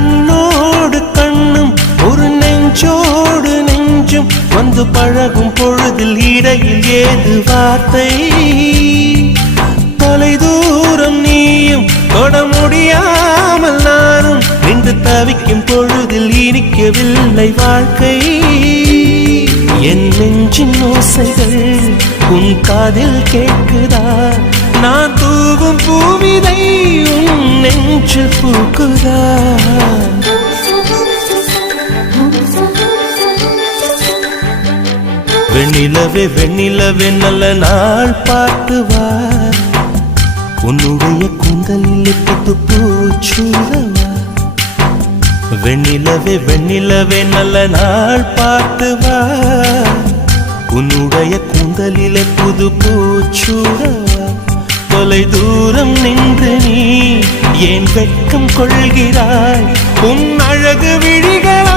கண்ணோடு கண்ணும் ஒரு நெஞ்சோடு நெஞ்சும் வந்து பழகும் பொழுதில் இடையில் ஏது வார்த்தை தொலை தூரம் நீயும் தொட முடியாமல் நானும் நின்று தவிக்கும் பொழுதில் இனிக்கவில்லை வாழ்க்கை என் நெஞ்சின் ஓசைகள் உன் காதில் கேட்குதா நான் தூவும் பூவிதை உன் நெஞ்சில் பூக்குதா வெண்ணிலவே வெண்ணிலவே நல்ல நாள் பார்த்து வா உன்னுடைய கூந்தலில் புத்து பூச்சூடவா வெண்ணிலவே வெண்ணிலவே நல்ல நாள் பார்த்து வா உன்னுடைய கூந்தலில் புது பூச்சூடவா தொலை தூரம் நின்று நீ ஏன் வெட்கம் கொள்கிறாய் உன் அழகு விழிகளா